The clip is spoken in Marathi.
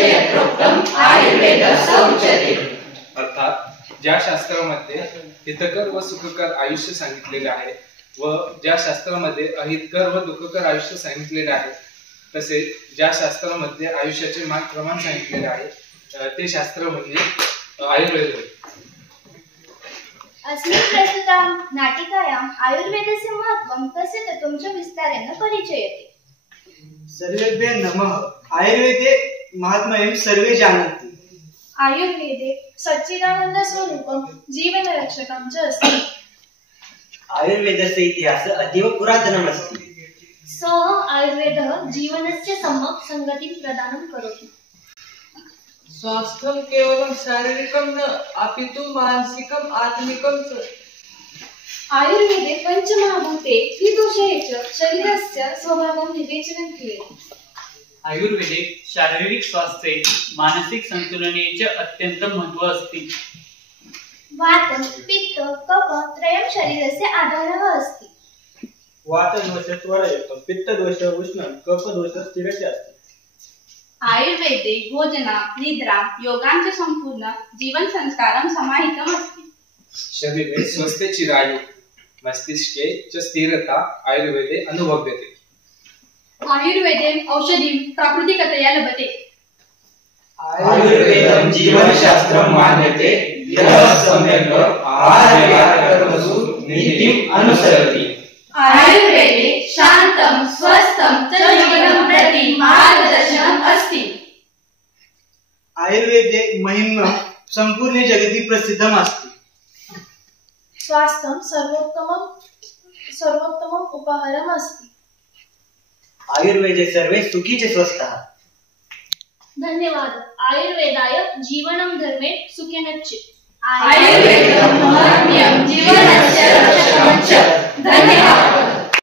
तस्य यत्रोक्तम् आयुर्वेदः स उच्यते। अर्थात ज्या शास्त्रामध्ये हितकर व सुखकर आयुष्य सांगितलेले आहे व ज्या शास्त्रामध्ये अहितकर व दुःखकर आयुष्य सांगितलेले आहे, तसेच ज्या शास्त्रामध्ये आयुष्याचे प्रमाण सांगितलेले आहे ते शास्त्र म्हणजे आयुर्वेद होय। अस्मिन् प्रस्तुतां नाटिकायाम् आयुर्वेदस्य महत्त्वं तस्य तत्त्वं विस्तारेण परिचयते। सर्वेभ्यः नमः। आयुर्वेदे महात्म्यं सर्वे जानन्ति। आयुर्वेदे सच्चिदानंद स्वरूपं जीवनरक्षकं च अस्ति। आयुर्वेदस्य इतिहासः अतीव पुरातनमस्ति। सः आयुर्वेदः जीवनस्य सम्यक् संगतिं प्रदानं करोति। स्वास्थ्यं केवलं शारीरिकं न अपितु मानसिकम् आत्मिकं च। आयुर्वेदे पंचमहाभूते त्रिदोषे च शरीरस्य स्वभावं विवेचनं क्रियते। आयुर्वेदे शारीरिक स्वास्थ्ये मानसिक संतुलने च अत्यन्तं महत्त्व अस्ति। वात पित्त कफ त्रयं शरीरस्य आधारः अस्ति। वातदोष त्वरयुक्तं, पित्तदोष उष्णं, कफदोष स्थिरते अस्ति। आयुर्वेदे भोजना निद्रा योगांच संपूर्ण जीवन संस्कारं समाहितम् अस्ति। शरीरे स्वस्थ चिरायु मस्तिष्के च स्थिरता आयुर्वेदे अनुभव्यते। आयुर्वेदे औषधिं प्राकृतिकतया लभते। आयुर्वेदं जीवनशास्त्रं मान्यते यः सम्यक् आहारविहारकर्मसु नीतिम् अनुसरति। आयुर्वेदे शान्तं स्वस्थं च जीवनं प्रति मार्गदर्शनम् अस्ति। आयुर्वेदे महिम्नं सम्पूर्णे जगति प्रसिद्धम् अस्ति। स्वास्थ्यं सर्वोत्तमम् उपहारम् अस्ति। आयुर्वेदे सर्वे सुखी च स्वस्थः। धन्यवाद। आयुर्वेदाय जीवनं धर्मे सुखेन च। आयुर्वेदं